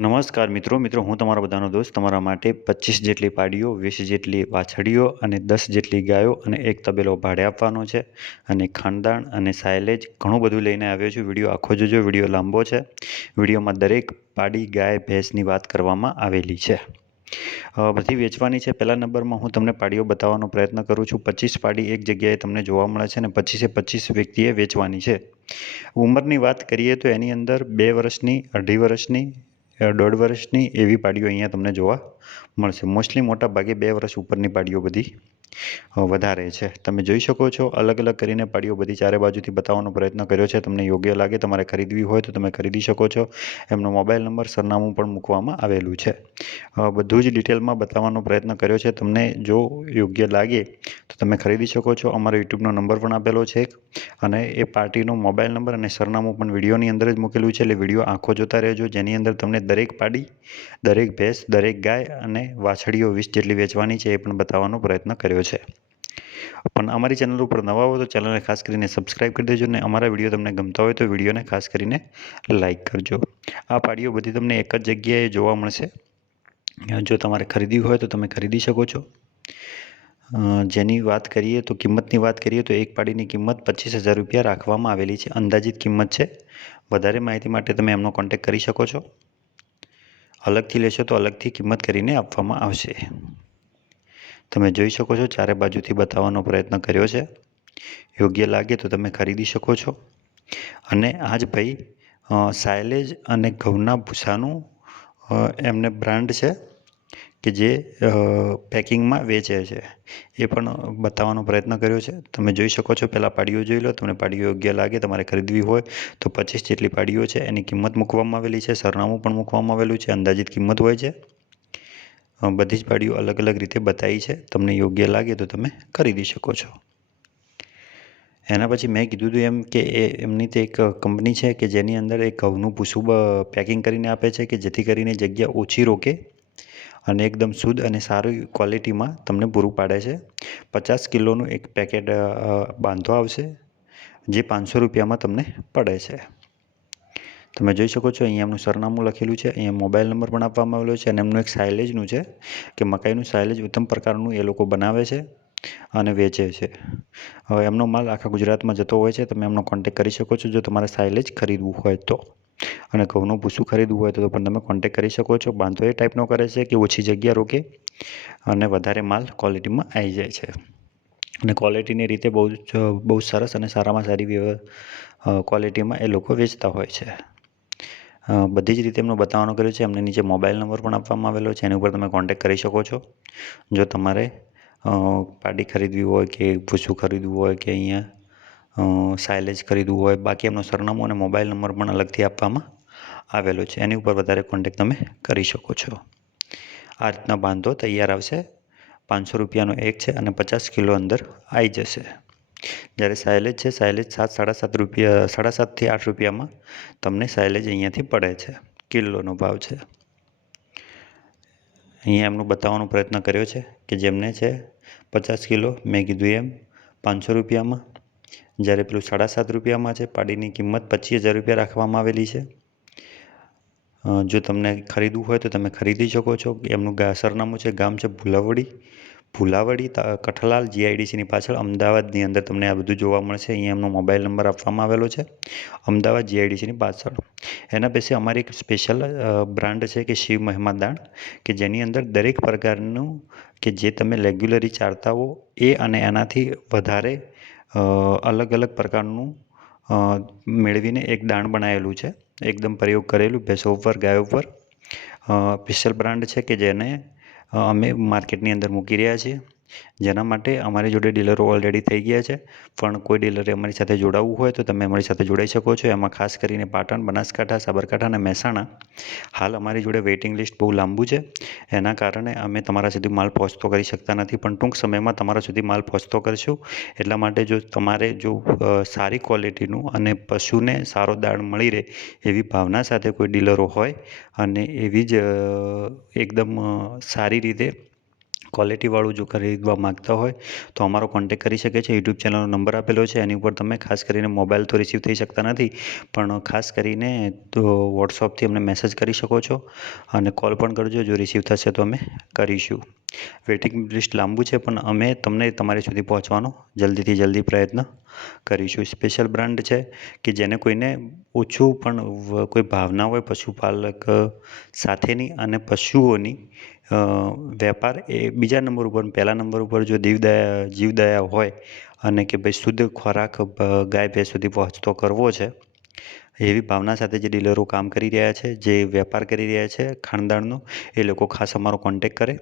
નમસ્કાર મિત્રો મિત્રો, હું તમારા બધાનો દોસ્ત, તમારા માટે પચીસ જેટલી પાડીઓ, વીસ જેટલી વાછડીઓ અને દસ જેટલી ગાયો અને એક તબેલો ભાડે આપવાનો છે અને ખાનદાન અને સાયલેજ ઘણું બધું લઈને આવ્યો છું. વીડિયો આખો જોજો, વીડિયો લાંબો છે. વિડીયોમાં દરેક પાડી, ગાય, ભેંસની વાત કરવામાં આવેલી છે. બધી વેચવાની છે. પહેલા નંબરમાં હું તમને પાડીઓ બતાવવાનો પ્રયત્ન કરું છું. પચીસ પાડી એક જગ્યાએ તમને જોવા મળે છે અને પચીસે પચીસ વ્યક્તિએ વેચવાની છે. ઉંમરની વાત કરીએ તો એની અંદર બે વર્ષની, અઢી વર્ષની દોઢ વર્ષની એવી પાડીઓ અહીંયા તમને જોવા મળશે. મોસ્ટલી મોટા ભાગે બે વર્ષ ઉપરની પાડીઓ બધી. વધારે છે. તમે જોઈ શકો છો, અલગ અલગ કરીને પાડીઓ બધી ચારે બાજુથી બતાવવાનો પ્રયત્ન કર્યો છે. તમને યોગ્ય લાગે, તમારે ખરીદવી હોય તો તમે ખરીદી શકો છો. એમનો મોબાઈલ નંબર, સરનામું પણ મૂકવામાં આવેલું છે. બધું જ ડિટેલમાં બતાવવાનો પ્રયત્ન કર્યો છે. તમને જો યોગ્ય લાગે તો તમે ખરીદી શકો છો. અમારો યુટ્યુબનો નંબર પણ આપેલો છે અને એ પાર્ટીનો મોબાઈલ નંબર અને સરનામું પણ વિડીયોની અંદર જ મૂકેલું છે. એટલે વીડિયો આંખો જોતા રહેજો. જેની અંદર તમને દરેક પાડી, દરેક ભેંસ, દરેક ગાય અને વાછડીઓ વીસ જેટલી વેચવાની છે એ પણ બતાવવાનો પ્રયત્ન કર્યો છે. પણ અમારી ચેનલ ઉપર નવા હોય તો ચેનલને ખાસ કરીને સબસ્ક્રાઈબ કરી દેજો અને અમારા વીડિયો તમને ગમતા હોય તો વિડીયોને ખાસ કરીને લાઈક કરજો. આ પાડીઓ બધી તમને એક જ જગ્યાએ જોવા મળશે. જો તમારે ખરીદવી હોય તો તમે ખરીદી શકો છો. જેની વાત કરીએ તો કિંમતની વાત કરીએ તો એક પાડીની કિંમત પચીસ હજાર રૂપિયા રાખવામાં આવેલી છે. અંદાજિત કિંમત છે. વધારે માહિતી માટે તમે એમનો કોન્ટેક કરી શકો છો. અલગથી લેશો તો અલગથી કિંમત કરીને આપવામાં આવશે. તમે જોઈ શકો છો ચારે બાજુથી બતાવવાનો પ્રયત્ન કર્યો છે. યોગ્ય લાગે તો તમે ખરીદી શકો છો. અને આ જ ભાઈ સાયલેજ અને ઘઉંના ભૂસાનું એમને બ્રાન્ડ છે કે જે પેકિંગમાં વેચે છે. એ પણ બતાવવાનો પ્રયત્ન કર્યો છે. તમે જોઈ શકો છો પહેલાં પાડીઓ જોઈ લો. તમને પાડીઓ યોગ્ય લાગે, તમારે ખરીદવી હોય તો પચીસ જેટલી પાડીઓ છે. એની કિંમત મૂકવામાં આવેલી છે. સરનામું પણ મૂકવામાં આવેલું છે. અંદાજિત કિંમત હોય છે. બધી જ પાડીઓ અલગ અલગ રીતે બતાવી છે. તમને યોગ્ય લાગે તો તમે ખરીદી શકો છો. એના પછી મેં કીધું હતું એમ કે એ એમની તે એક કંપની છે કે જેની અંદર એક ઘઉંનું ભૂસું પેકિંગ કરીને આપે છે કે જેથી કરીને જગ્યા ઓછી રોકે અને એકદમ શુદ્ધ અને સારી ક્વોલિટીમાં તમને પૂરું પાડે છે. પચાસ કિલોનું એક પેકેટ બાંધો આવશે, જે પાંચસો રૂપિયામાં તમને પડે છે. તમે જોઈ શકો છો, અહીંયા એમનું સરનામું લખેલું છે. અહીંયા મોબાઈલ નંબર પણ આપવામાં આવેલો છે અને એમનું એક સાયલેજનું છે કે મકાઈનું સાયલેજ ઉત્તમ પ્રકારનું એ લોકો બનાવે છે અને વેચે છે. હવે એમનો માલ આખા ગુજરાતમાં જતો હોય છે, તમે એમનો કોન્ટેક કરી શકો છો. જો તમારે સાયલેજ ખરીદવું હોય તો અને ઘઉંનું ભૂસું ખરીદવું હોય તો પણ તમે કોન્ટેક કરી શકો છો. બાંધો એ ટાઈપનો કરે છે કે ઓછી જગ્યા રોકે અને વધારે માલ ક્વોલિટીમાં આવી જાય છે. અને ક્વોલિટીની રીતે બહુ જ, બહુ સરસ અને સારામાં સારી ક્વોલિટીમાં એ લોકો વેચતા હોય છે. બધી જ રીતે એમનો બતાવવાનો કર્યો છે. એમને નીચે મોબાઈલ નંબર પણ આપવામાં આવેલો છે. એની ઉપર તમે કોન્ટેક્ટ કરી શકો છો. જો તમારે પાર્ટી ખરીદવી હોય કે ભૂસું ખરીદવું હોય કે અહીંયા સાયલેજ ખરીદવું હોય, બાકી એમનું સરનામું અને મોબાઈલ નંબર પણ અલગથી આપવામાં આવેલો છે. એની ઉપર વધારે કોન્ટેક તમે કરી શકો છો. આ રીતના બાંધો, તૈયાર આવશે. પાંચસો રૂપિયાનો એક છે અને પચાસ કિલો અંદર આવી જશે. જ્યારે સાયલેજ છે, સાયલેજ સાત, સાડા સાત રૂપિયા, સાડા સાતથી આઠ રૂપિયામાં તમને સાયલેજ અહીંયાથી પડે છે કિલોનો ભાવ છે. અહીંયા એમનું બતાવવાનો પ્રયત્ન કર્યો છે કે જેમને છે, પચાસ કિલો મેં કીધું એમ પાંચસો રૂપિયામાં, જ્યારે પેલું સાડા સાત રૂપિયામાં છે, પાડીની કિંમત પચીસ હજાર રૂપિયા રાખવામાં આવેલી છે. જો તમને ખરીદવું હોય તો તમે ખરીદી શકો છો. એમનું સરનામું છે ગામ છે ભુલાવડી. ભુલાવડી કઠલાલ જીઆઈડીસીની પાછળ અમદાવાદની અંદર તમને આ બધું જોવા મળશે. અહીંયા એમનો મોબાઈલ નંબર આપવામાં આવેલો છે. અમદાવાદ જીઆઈડીસીની પાછળ. એના પછી અમારી એક સ્પેશિયલ બ્રાન્ડ છે કે શિવ મહેમાદાણ કે જેની અંદર દરેક પ્રકારનું, કે જે તમે રેગ્યુલરી ચારતા હો, એ અને એનાથી વધારે અલગ અલગ પ્રકારનું મેળવીને એક દાણ બનાવેલું છે. એકદમ પ્રયોગ કરેલું, ભેંસો ઉપર, ગાયો ઉપર. સ્પેશિયલ બ્રાન્ડ છે કે જેને અમે માર્કેટની અંદર મૂકી રહ્યા છીએ. જેના માટે અમારી જોડે ડીલરો ઓલરેડી થઈ ગયા છે. પણ કોઈ ડીલરે અમારી સાથે જોડાવવું હોય તો તમે અમારી સાથે જોડાઈ શકો છો. એમાં ખાસ કરીને પાટણ, બનાસકાંઠા, સાબરકાંઠા અને મહેસાણા. હાલ અમારી જોડે વેઇટિંગ લિસ્ટ બહુ લાંબુ છે. એના કારણે અમે તમારા સુધી માલ પહોંચતો કરી શકતા નથી, પણ ટૂંક સમયમાં તમારા સુધી માલ પહોંચતો કરશું. એટલા માટે જો તમારે જો સારી ક્વોલિટીનું અને પશુને સારો દાણ મળી રહે એવી ભાવના સાથે કોઈ ડીલરો હોય અને એવી જ એકદમ સારી રીતે ક્વોલિટીવાળું જો ખરીદવા માગતા હોય, તો અમારો કોન્ટેક કરી શકે છે. યુટ્યુબ ચેનલનો નંબર આપેલો છે. એની ઉપર તમે ખાસ કરીને મોબાઈલ તો રિસીવ થઈ શકતા નથી, પણ ખાસ કરીને તો વોટ્સઅપથી અમને મેસેજ કરી શકો છો અને કોલ પણ કરજો. જો રિસીવ થશે તો અમે કરીશું. વેટિંગ લિસ્ટ લાંબુ છે, પણ અમે તમને તમારી સુધી પહોંચવાનો જલ્દીથી જલ્દી પ્રયત્ન કરીશું. સ્પેશિયલ બ્રાન્ડ છે કે જેને કોઈને ઓછું પણ કોઈ ભાવના હોય પશુપાલક સાથેની અને પશુઓની વેપાર એ બીજા નંબર ઉપર, પહેલા નંબર ઉપર જો દીવદયા જીવદયા હોય અને કે ભાઈ શુદ્ધ ખોરાક ગાય ભેંસ સુધી પહોંચતો કરવો છે, એવી ભાવના સાથે જે ડીલરો કામ કરી રહ્યા છે, જે વેપાર કરી રહ્યા છે, ખાનદાનનો, એ લોકો ખાસ અમારો કોન્ટેક કરે.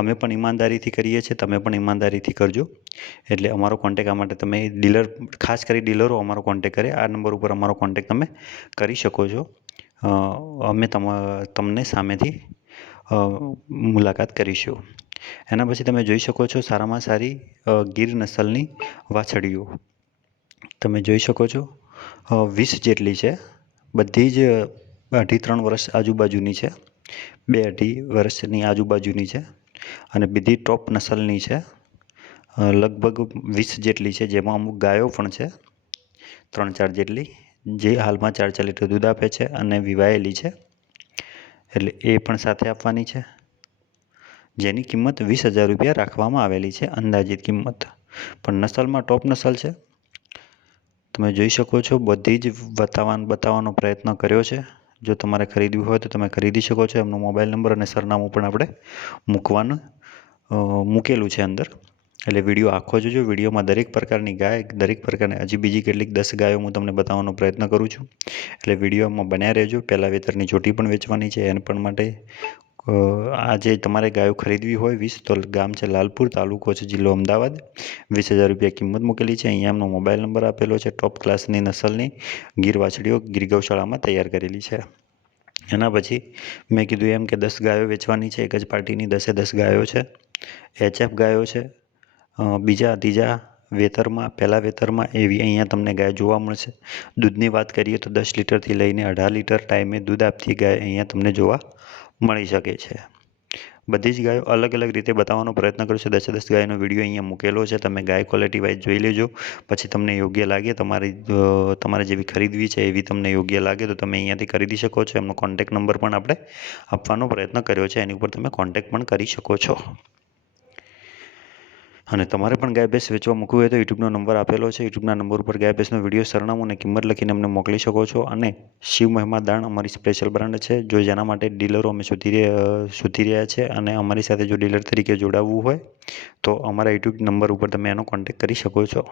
અમે પણ ઈમાનદારીથી કરીએ છીએ, તમે પણ ઈમાનદારીથી કરજો. એટલે અમારો કોન્ટેક આ માટે તમે ડીલર ખાસ કરી ડીલરો અમારો કોન્ટેક કરે, આ નંબર ઉપર અમારો કોન્ટેક તમે કરી શકો છો. અમે તમ, તમને સામેથી મુલાકાત કરીશું. એના પછી તમે જોઈ શકો છો સારામાં સારી ગીર નસલની વાછડીઓ. તમે જોઈ શકો છો વીસ જેટલી છે. બધી જ અઢી ત્રણ વર્ષ આજુબાજુની છે. બે અઢી વર્ષની આજુબાજુની છે. અને બીજી ટોપ નસલની છે. લગભગ વીસ જેટલી છે, જેમાં અમુક ગાયો પણ છે. ત્રણ ચાર જેટલી, જે હાલમાં ચાર ચાર લીટર દૂધ આપે છે અને વિવાયેલી છે. એટલે એ પણ સાથે આપવાની છે. જેની કિંમત વીસ હજાર રૂપિયા રાખવામાં આવેલી છે, અંદાજિત કિંમત. પણ નસલમાં ટોપ નસલ છે. તમે જોઈ શકો છો, બધી જ બતાવવાનો બતાવવાનો પ્રયત્ન કર્યો છે. જો તમારે ખરીદવી હોય તો તમે ખરીદી શકો છો. એમનો મોબાઈલ નંબર અને સરનામું પણ આપણે મૂકવાનું મૂકેલું છે અંદર. એટલે વીડિયો આખો જોજો. વિડીયોમાં દરેક પ્રકારની ગાય, દરેક પ્રકારની હજી બીજી કેટલીક દસ ગાયો હું તમને બતાવવાનો પ્રયત્ન કરું છું. એટલે વિડીયોમાં બન્યા રહેજો. પહેલાં વેતરની ચોટી પણ વેચવાની છે, એને પણ માટે આજે તમારે ગાયો ખરીદવી હોય વીસ, તો ગામ છે લાલપુર, તાલુકો છે જિલ્લો અમદાવાદ. વીસ હજાર રૂપિયા કિંમત મૂકેલી છે. અહીંયા એમનો મોબાઈલ નંબર આપેલો છે. ટોપ ક્લાસની નસલની ગીર વાછડીઓ ગીર ગૌશાળામાં તૈયાર કરેલી છે. એના પછી મેં કીધું એમ કે દસ ગાયો વેચવાની છે. એક જ પાર્ટીની દસે દસ ગાયો છે. એચએફ ગાયો છે. બીજા ત્રીજા વેતરમાં, પહેલાં વેતરમાં એવી અહીંયા તમને ગાય જોવા મળશે. દૂધની વાત કરીએ તો દસ લીટરથી લઈને અઢાર લીટર ટાઈમે દૂધ આપતી ગાય અહીંયા તમને જોવા મળી શકે છે. બધી જ ગાયો અલગ અલગ રીતે બતાવવાનો પ્રયત્ન કરું છું દસે દસ ગાયનો વીડિયો અહીંયા મૂકેલો છે. તમે ગાય ક્વોલિટી વાઇઝ જોઈ લેજો. પછી તમને યોગ્ય લાગે તમારી તમારે જેવી ખરીદવી છે એવી તમને યોગ્ય લાગે તો તમે અહીંયાથી ખરીદી શકો છો. એમનો કોન્ટેક નંબર પણ આપણે આપવાનો પ્રયત્ન કર્યો છે. એની ઉપર તમે કોન્ટેક પણ કરી શકો છો. અને તમારે પણ ગાય ભેંસ વેચવા મૂકવી હોય તો યુટ્યુબનો નંબર આપેલો છે. યુટ્યુબના નંબર ઉપર ગાય ભેંસનો વીડિયો, સરનામું અને કિંમત લખીને અમને મોકલી શકો છો. અને શિવ મહિમા દાણ અમારી સ્પેશિયલ બ્રાન્ડ છે, જો જેના માટે ડીલરો અમે શોધી શોધી રહ્યા છે અને અમારી સાથે જો ડીલર તરીકે જોડાવવું હોય, તો અમારા યુટ્યુબ નંબર ઉપર તમે એનો કોન્ટેક કરી શકો છો.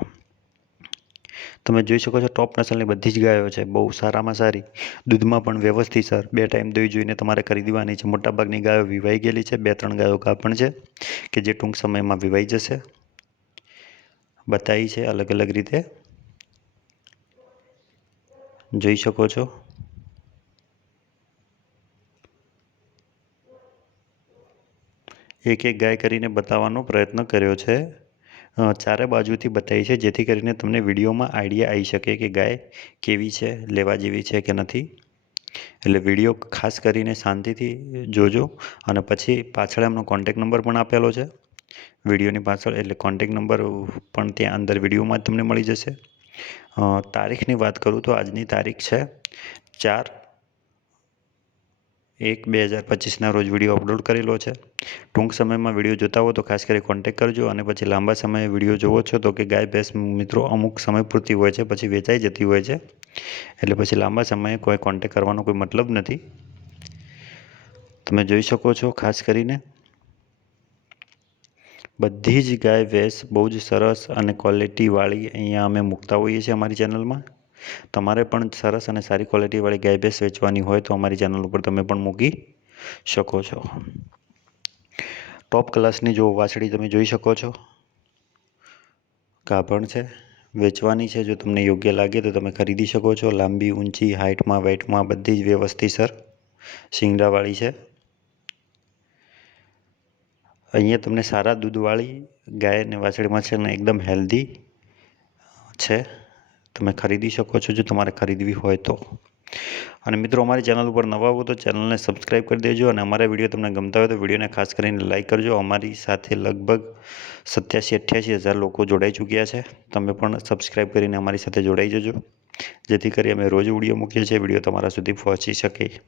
તમે જોઈ શકો છો ટોપ નસલની બધી જ ગાયો છે, બહુ સારામાં સારી. દૂધમાં પણ વ્યવસ્થિત સર. બે ટાઈમ દોઈ જોઈને તમારે ખરીદવાની છે. મોટાભાગની ગાયો વિવાઈ ગયેલી છે. બે ત્રણ ગાયો કાપણ છે, કે જે ટૂંક સમયમાં વિવાઈ જશે. બતાવી છે અલગ અલગ રીતે. જોઈ શકો છો. એક એક ગાય કરીને બતાવવાનો પ્રયત્ન કર્યો છે. ચારે બાજુથી બતાવી છે, જેથી કરીને તમને વિડીયોમાં આઈડિયા આવી શકે કે ગાય કેવી છે, લેવા જેવી છે કે નથી. એટલે વીડિયો ખાસ કરીને શાંતિથી જોજો અને પછી પાછળ એમનો કોન્ટેક નંબર પણ આપેલો છે. વિડીયોની પાછળ, એટલે કોન્ટેક નંબર પણ ત્યાં અંદર વિડીયોમાં જ તમને મળી જશે. તારીખની વાત કરું તો આજની તારીખ છે ચાર એક બે હજાર પચીસના રોજ વીડિયો અપલોડ કરેલો છે. ટૂંક સમયમાં વીડિયો જોતા હો તો ખાસ કરી કોન્ટેક કરજો અને પછી લાંબા સમયે વીડિયો જોવો છો તો કે ગાય, ભેંસ, મિત્રો અમુક સમય પૂરતી હોય છે પછી વેચાઈ જતી હોય છે. એટલે પછી લાંબા સમયે કોઈ કોન્ટેક કરવાનો કોઈ મતલબ નથી. તમે જોઈ શકો છો ખાસ કરીને બધી જ ગાય, ભેંસ બહુ જ સરસ અને ક્વોલિટીવાળી અહીંયા અમે મૂકતા હોઈએ છીએ અમારી ચેનલમાં તમારે પણ સરસ અને સારી ક્વોલિટીવાળી ગાય ભેંસ વેચવાની હોય તો અમારી ચેનલ ઉપર તમે પણ મૂકી શકો છો. ટોપ ક્લાસની જો વાછડી તમે જોઈ શકો છો. ગાભણ છે. વેચવાની છે. જો તમને યોગ્ય લાગે તો તમે ખરીદી શકો છો. લાંબી, ઊંચી, હાઇટમાં, વેઇટમાં બધી જ વ્યવસ્થિતસર શિંગડાવાળી છે. અહીંયા તમને સારા દૂધવાળી ગાય અને વાછડીમાં છે ને એકદમ હેલ્ધી છે. તમે ખરીદી શકો છો. જો તમારે ખરીદવી હોય તો. અને મિત્રો, અમારી ચેનલ ઉપર નવા આવો તો ચેનલને સબસ્ક્રાઈબ કરી દેજો અને અમારા વીડિયો તમને ગમતા હોય તો વિડીયોને ખાસ કરીને લાઇક કરજો. અમારી સાથે લગભગ સત્યાસી, અઠ્યાસી હજાર લોકો જોડાઈ ચૂક્યા છે. તમે પણ સબસ્ક્રાઈબ કરીને અમારી સાથે જોડાઈ જજો. જેથી કરી અમે રોજ વીડિયો મૂકીએ છીએ. વીડિયો તમારા સુધી પહોંચી શકે.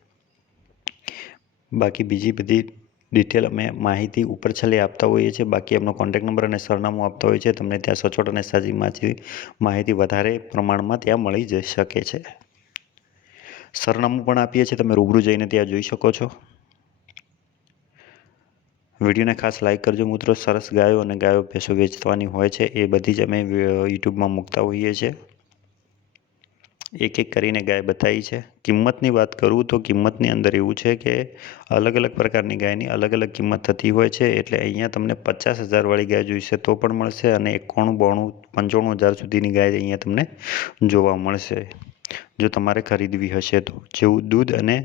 બાકી બીજી બધી ડિટેલ અમે માહિતી ઉપર છેલ્લે આપતા હોઈએ છીએ. બાકી એમનો કોન્ટેક્ટ નંબર અને સરનામું આપતા હોઈએ છીએ. તમને ત્યાં સચોટ અને સાચી માહિતી વધારે પ્રમાણમાં ત્યાં મળી જઈ શકે છે. સરનામું પણ આપીએ છીએ. તમે રૂબરૂ જઈને ત્યાં જોઈ શકો છો. વિડીયોને ખાસ લાઇક કરજો મિત્રો. સરસ ગાયો અને ગાયો ભેંસો વેચવાની હોય છે. એ બધી જ અમે યુટ્યુબમાં મૂકતા હોઈએ છીએ. એક એક કરીને ગાય બતાવી છે. કિંમતની વાત કરું તો કિંમતની અંદર એવું છે કે અલગ અલગ પ્રકારની ગાયની અલગ અલગ કિંમત થતી હોય છે. એટલે અહીંયા તમને પચાસ હજારવાળી ગાય જોઈશે તો પણ મળશે અને એકાણું, બાણું, પંચાણું હજાર સુધીની ગાય અહીંયા તમને જોવા મળશે. જો તમારે ખરીદવી હશે તો જેવું દૂધ અને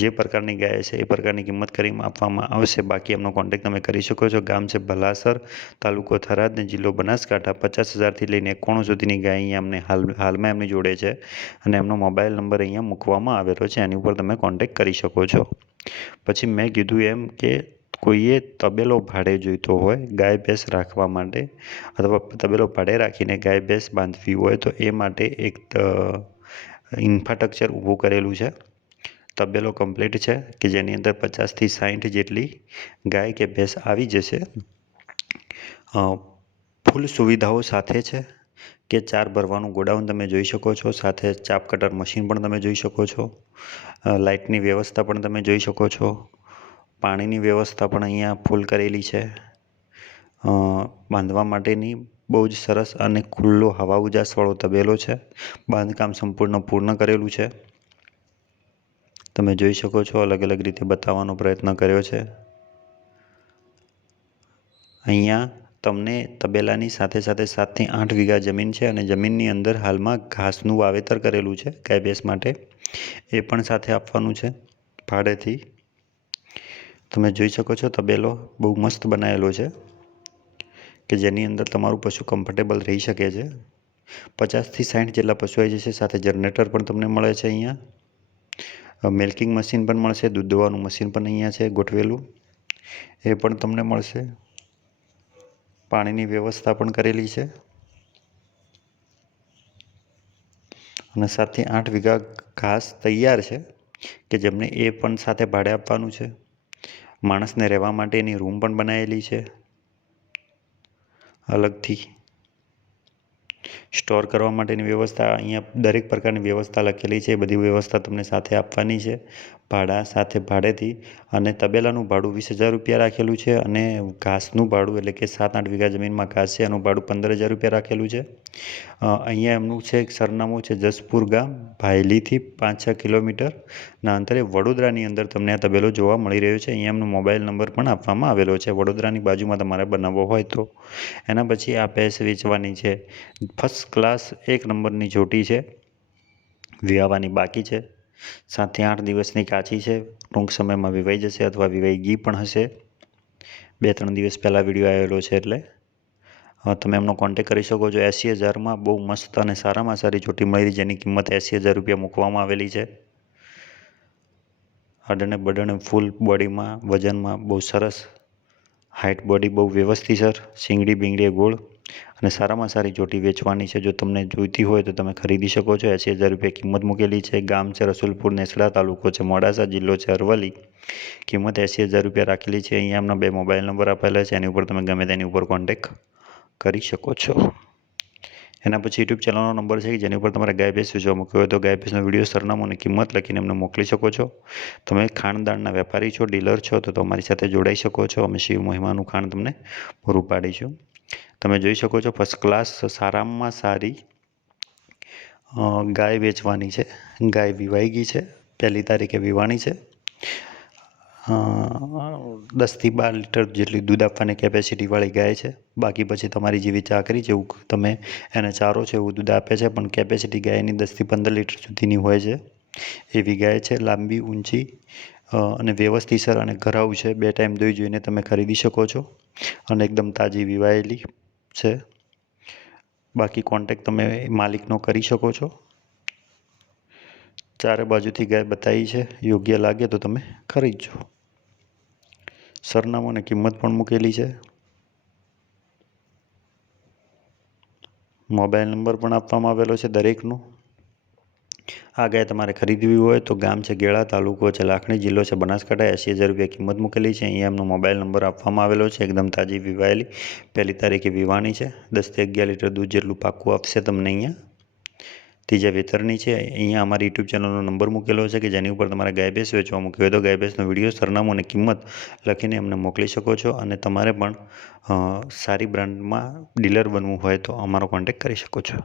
જે પ્રકારની ગાય છે એ પ્રકારની કિંમત કરીને આપવામાં આવશે. બાકી એમનો કોન્ટેક તમે કરી શકો છો. ગામ છે ભલાસર, તાલુકો થરાદ ને જિલ્લો બનાસકાંઠા. પચાસ હજારથી લઈને એકોણ સુધીની ગાય અહીંયા અમને હાલ, હાલમાં એમની જોડે છે અને એમનો મોબાઈલ નંબર અહીંયા મૂકવામાં આવેલો છે. એની ઉપર તમે કોન્ટેક કરી શકો છો. પછી મેં કીધું એમ કે કોઈએ તબેલો ભાડે જોઈતો હોય ગાય ભેંસ રાખવા માટે, અથવા તબેલો ભાડે રાખીને ગાય ભેંસ બાંધવી હોય તો એ માટે એક ઇન્ફ્રાસ્ટ્રક્ચર ઊભું કરેલું છે. તબેલો કમ્પ્લીટ છે કે જેની અંદર પચાસથી સાઠ જેટલી ગાય કે ભેંસ આવી જશે. ફૂલ સુવિધાઓ સાથે છે કે ચાર ભરવાનું ગોડાઉન તમે જોઈ શકો છો, સાથે ચાપ કટર મશીન પણ તમે જોઈ શકો છો. લાઇટની વ્યવસ્થા પણ તમે જોઈ શકો છો. પાણીની વ્યવસ્થા પણ અહીંયા ફૂલ કરેલી છે. બાંધવા માટેની બહુ જ સરસ અને ખુલ્લો હવા ઉજાસવાળો તબેલો છે. બાંધકામ સંપૂર્ણ પૂર્ણ કરેલું છે. તમે જોઈ શકો છો અલગ અલગ રીતે બતાવવાનો પ્રયત્ન કર્યો છે. અહીંયા તમને તબેલાની સાથે સાથે સાતથી આઠ વીઘા જમીન છે અને જમીનની અંદર હાલમાં ઘાસનું વાવેતર કરેલું છે ભેંસ માટે. એ પણ સાથે આપવાનું છે ભાડેથી. તમે જોઈ શકો છો તબેલો બહુ મસ્ત બનાવેલો છે. કે જેની અંદર તમારું પશુ કમ્ફર્ટેબલ રહી શકે છે. પચાસથી સાઠ જેટલા પશુ આવી જશે, સાથે જનરેટર પણ તમને મળે છે અહીંયા. મિલ્કિંગ મશીન પણ મળશે, દૂધ દોવાનું મશીન પણ અહીંયા છે, ગોઠવેલું. એ પણ તમને મળશે. પાણીની વ્યવસ્થા પણ કરેલી છે. અને સાતથી આઠ વીઘા ઘાસ તૈયાર છે, કે જેમને એ પણ સાથે ભાડે આપવાનું છે. માણસને રહેવા માટેની રૂમ પણ બનાવેલી છે. અલગથી સ્ટોર કરવા માટેની વ્યવસ્થા અહીંયા દરેક પ્રકારની વ્યવસ્થા લખેલી છે. બધી વ્યવસ્થા તમને સાથે આપવાની છે. ભાડા સાથે ભાડેથી અને તબેલાનું ભાડું વીસ હજાર રૂપિયા રાખેલું છે અને ઘાસનું ભાડું એટલે કે સાત આઠ વીઘા જમીનમાં ઘાસ છે એનું ભાડું પંદર હજાર રૂપિયા રાખેલું છે. અહીંયા એમનું છે એક સરનામું છે જસપુર ગામ, ભાયલીથી પાંચ છ કિલોમીટરના અંતરે વડોદરાની અંદર તમને આ તબેલો જોવા મળી રહ્યો છે. અહીંયા એમનો મોબાઈલ નંબર પણ આપવામાં આવેલો છે. વડોદરાની બાજુમાં તમારે બનાવવો હોય તો. એના પછી આ ભેંસ વેચવાની છે. ફર્સ્ટ ક્લાસ એક નંબરની જોટી છે. વિવાહવાની બાકી છે. સાતથી આઠ દિવસની કાચી છે. ટૂંક સમયમાં વિવાઈ જશે અથવા વિવાઈ ગઈ પણ હશે. બે ત્રણ દિવસ પહેલાં વીડિયો આવેલો છે એટલે. તમે એમનો કોન્ટેક કરી શકો છો. એંસી હજારમાં બહુ મસ્ત અને સારામાં સારી ચોટી મળી જેની કિંમત એંસી હજાર રૂપિયા મૂકવામાં આવેલી છે. અડને બડને ફૂલ બોડીમાં વજનમાં બહુ સરસ. હાઇટ બોડી બહુ વ્યવસ્થિત સર શીંગડી બીંગડી ગોળ. અને સારામાં સારી ચોટી વેચવાની છે. જો તમને જોઈતી હોય તો તમે ખરીદી શકો છો. એંસી હજાર રૂપિયા કિંમત મૂકેલી છે. ગામ છે રસુલપુર, નેસડા તાલુકો છે. મોડાસા જિલ્લો છે અરવલ્લી. કિંમત એંસી હજાર રૂપિયા રાખેલી છે. અહીંયા એમના બે મોબાઈલ નંબર આપેલા છે. એની ઉપર તમે ગમે તેની ઉપર કોન્ટેક કરી શકો છો. એના પછી યુટ્યુબ ચેનલનો નંબર છે કે જેની ઉપર તમારે ગાય ભેંસ વેચવા મૂક્યો હોય તો ગાય ભેંસનો વીડિયો, સરનામું અને કિંમત લખીને એમને મોકલી શકો છો. તમે ખાણદાણના વેપારી છો, ડીલર છો, તો તમારી સાથે જોડાઈ શકો છો. અમે શિવ મહિમાનું ખાણ તમને પૂરું પાડીશું. તમે જોઈ શકો છો ફર્સ્ટ ક્લાસ સારામાં સારી ગાય વેચવાની છે. ગાય વિવાઈ ગઈ છે, પહેલી તારીખે વિવાણી છે. દસથી બાર લીટર જેટલી દૂધ આપવાની કેપેસિટીવાળી ગાય છે. બાકી પછી તમારી જેવી ચાકરી જેવું તમે એને ચારો છે, એવું દૂધ આપે છે, પણ કેપેસિટી ગાયની દસથી પંદર લીટર સુધીની હોય છે. એવી ગાય છે, લાંબી, ઊંચી અને વ્યવસ્થિતસર અને ઘરાઉ છે. બે ટાઈમ દોઈ જોઈને તમે ખરીદી શકો છો. અને એકદમ તાજી વિવાયેલી છે. બાકી કોન્ટેક તમે માલિકનો કરી શકો છો. ચારે બાજુથી ગાય બતાવી છે. યોગ્ય લાગે તો તમે ખરીદજો સરનામું અને કિંમત પણ મૂકેલી છે. મોબાઈલ નંબર પણ આપવામાં આવેલો છે દરેકનો. આ ગાય તમારે ખરીદવી હોય તો ગામ છે ગેળા, તાલુકો છે લાખણી, જિલ્લો છે બનાસકાંઠા. એંસી હજાર રૂપિયા કિંમત મૂકેલી છે. અહીંયા એમનો મોબાઈલ નંબર આપવામાં આવેલો છે. એકદમ તાજી વિવાયેલી. પહેલી તારીખે વિવાણી છે. દસથી અગિયાર લીટર દૂધ જેટલું પાકું આપશે તમને અહીંયા. ત્રીજા વેતરની છે. અહીંયા અમારી યુટ્યુબ ચેનલનો નંબર મૂકેલો છે કે જેની ઉપર તમારે ગાય ભેંસ વેચવા મૂકી હોય તો ગાય ભેંસનો વીડિયો, સરનામું અને કિંમત લખીને અમને મોકલી શકો છો અને તમારે પણ સારી બ્રાન્ડમાં ડીલર બનવું હોય તો અમારો કોન્ટેક કરી શકો છો.